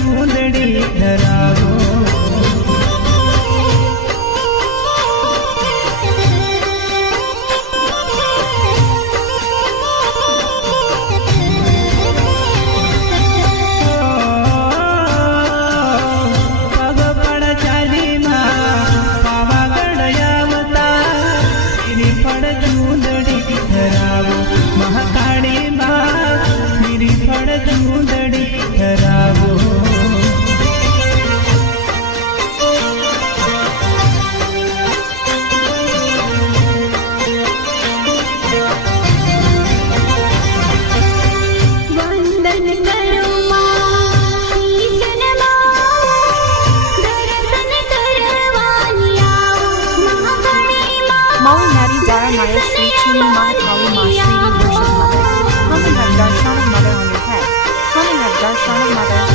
ચૂંદડી ધરાવો. Nari Dara Maya Sri Chuni Mahakali Ma Shri Worship Mother. Come and have Darshan of Mother on your head. Come and have Darshan of Mother.